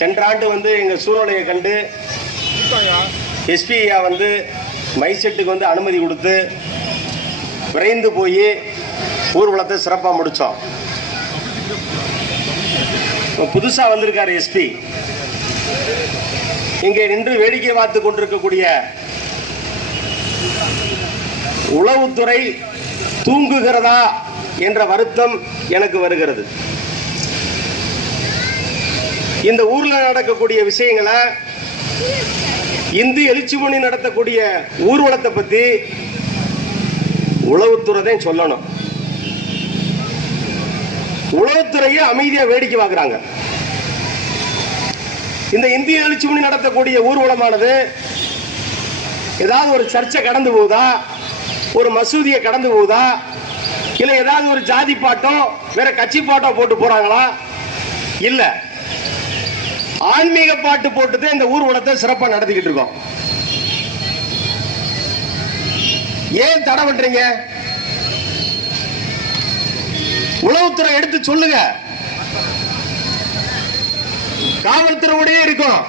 சென்ற ஆண்டு வந்து எங்க சூழ்நிலையை கண்டு எஸ்பிஐயா வந்து மைசெட்டுக்கு வந்து அனுமதி கொடுத்து விரைந்து போய் ஊர்வலத்தை சிறப்பாக முடித்தோம் புதுசாக வந்திருக்காரு எஸ்பி. இங்கே நின்று வேடிக்கை பார்த்து கொண்டிருக்கக்கூடிய உளவுத்துறை தூங்குகிறதா என்ற வருத்தம் எனக்கு வருகிறது. இந்த ஊர்ல நடக்கக்கூடிய விஷயங்களை இந்து எழுச்சிமணி நடத்தக்கூடிய ஊர்வலத்தை பத்தி உளவுத்துறை தான் சொல்லணும். உளவுத்துறையை அமைதியா வேடிக்கை பார்க்குறாங்க. இந்த இந்திய எழுச்சிமணி நடத்தக்கூடிய ஊர்வலமானது ஏதாவது ஒரு சர்ச்சை கடந்து போகுதா? ஒரு மசூதியை கடந்து போகுதா? இல்ல ஏதாவது ஒரு ஜாதி பாட்டோ வேற கட்சி பாட்டோ போட்டு போறாங்களா? இல்லை. ஆன்மீக பாட்டு போட்டு இந்த ஊர்வலத்தை சிறப்பா நடத்திக்கிட்டு இருக்கோம். ஏன் தடை பண்றீங்க? உளவுத்துறை எடுத்து சொல்லுங்க. காவல்துறையோடய இருக்கும்.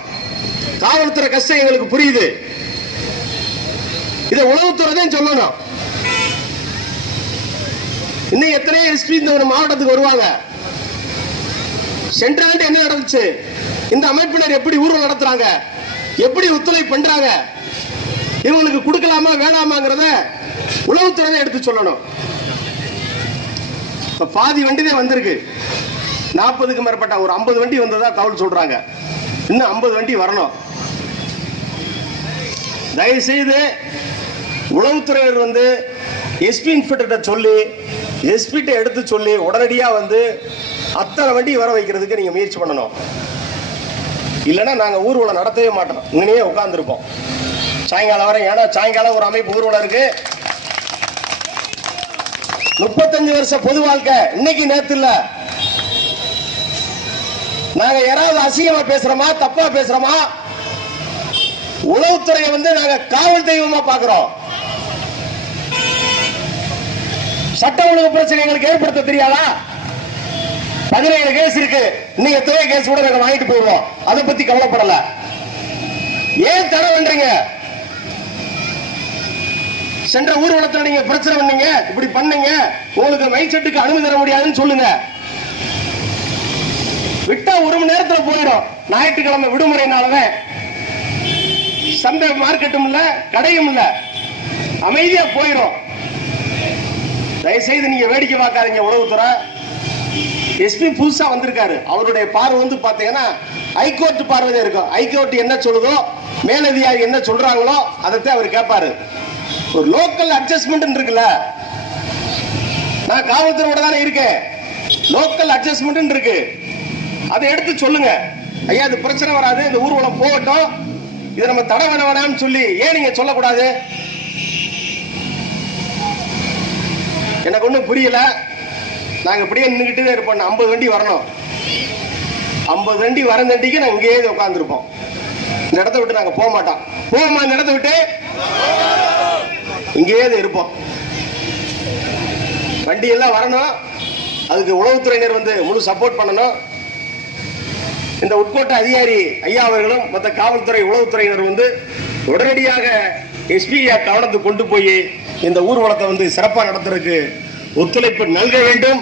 காவல்துறை கஷ்டம் எங்களுக்கு புரியுது. இதை உளவுத்துறை தான் சொல்லணும். இன்னும் எத்தனையோ எஸ்பி இந்த ஒரு மாவட்டத்துக்கு வருவாங்க. சென்ற ஆண்டு என்ன நடந்துச்சு? இந்த அமைப்பினர் எப்படி ஊர்வலம் நடத்துறாங்க? எப்படி ஒத்துழைப்பு பண்றாங்க? இவங்களுக்கு கொடுக்கலாமா வேணாமாங்கிறத உளவுத்துறை தான் எடுத்து சொல்லணும். இப்ப பாதி வண்டிதே வந்திருக்கு. நாற்பதுக்கு மேற்பட்ட ஒரு ஐம்பது வண்டி வந்ததா தகவல் சொல்றாங்க. இன்னும் ஐம்பது வண்டி வரணும். தயவு செய்து உளவுத்துறையினர் வந்து எஸ்பி இன்ஸ்பெக்டர்கிட்ட சொல்லி எஸ்பிட்ட எடுத்து சொல்லி உடனடியாக வந்து அத்தனை வண்டி வர வைக்கிறதுக்கு நீங்கள் முயற்சி பண்ணணும். இல்லைன்னா நாங்க ஊர்வலம் நடத்தவே மாட்டோம். இங்கேயே உட்காந்துருப்போம் சாயங்காலம் வரை ஏன்னா சாயங்காலம் ஒரு அமைப்பு ஊர்வலம் இருக்கு. முப்பத்தஞ்சு வருஷம் பொது வாழ்க்கை. இன்னைக்கு நேத்து இல்ல. நாங்க யாராவது அசிங்கமா பேசுறோமா தப்பா பேசுறோமா? உளவுத்துறையை வந்து நாங்க காவல் தெய்வமா பாக்குறோம் சட்ட ஒழுங்கு பிரச்சனை எங்களுக்கு ஏற்படுத்த தெரியாதா? பதினேழு கேஸ் இருக்கு. இன்னும் எத்தனை கேஸ் கூட நாங்க வாங்கிட்டு போயிடுவோம் அதை பத்தி கவலைப்படல. ஏன் தடை பண்றீங்க? சென்ற ஊர்வலத்துல நீங்க பிரச்சனை பண்ணீங்க இப்படி பண்ணீங்க. உங்களுக்கு மைண்ட் செட்டுக்கு அனுமதி தர முடியாதுன்னு சொல்லுங்க. விட்டா ஒரு மணி நேரத்துல போயிடும். ஞாயிற்றுக்கிழமை விடுமுறைனாலதான் சந்தை மார்க்கெட்டும் இல்ல கடையும் இல்ல. அமைதியா போயிடும். தயவுசெய்து நீங்க வேடிக்கை பார்க்காதீங்க உளவுத்துறை. எஸ்பி புதுசா வந்திருக்காரு. அவருடைய பார்வை வந்து பாத்தீங்கன்னா ஹைகோர்ட் பார்வை இருக்கும். ஹைகோர்ட் என்ன சொல்லுதோ மேலதிகாரி என்ன சொல்றாங்களோ அதைத்தான் அவர் கேட்பாரு ஒரு லோக்கல் அட்ஜஸ்ட்மெண்ட் இருக்குல்ல. நான் காவல்துறையோட தானே இருக்கேன். லோக்கல் அட்ஜஸ்ட்மெண்ட் இருக்கு. அதை எடுத்து சொல்லுங்க. ஐயா இது பிரச்சனை வராது. இந்த ஊர்வலம் போகட்டும். இதை நம்ம தடை பண்ண வேணாம்னு சொல்லி ஏன் நீங்க சொல்லக்கூடாது? எனக்கு ஒன்றும் புரியல. நாங்கள் இப்படியே நின்றுகிட்டே இருப்போம். ஐம்பது வண்டி வரணும். ஐம்பது வண்டி வரந்தண்டிக்கு நாங்கள் இங்கேயே உட்காந்துருப்போம் இந்த இடத்த விட்டு நாங்கள் போக மாட்டோம். போமா இந்த இடத்த விட்டு? இங்கேயே இருப்போம். வண்டி எல்லாம் வரணும். அதுக்கு உளவுத்துறையினர் வந்து முழு சப்போர்ட் பண்ணணும். இந்த உட்கோட்ட அதிகாரி ஐயா அவர்களும் மற்ற காவல்துறை உளவுத்துறையினர் வந்து உடனடியாக எஸ்பிஐ கவனத்துக்கு கொண்டு போய் இந்த ஊர்வலத்தை வந்து சிறப்பாக நடத்துறதுக்கு ஒத்துழைப்பு நல்க வேண்டும்.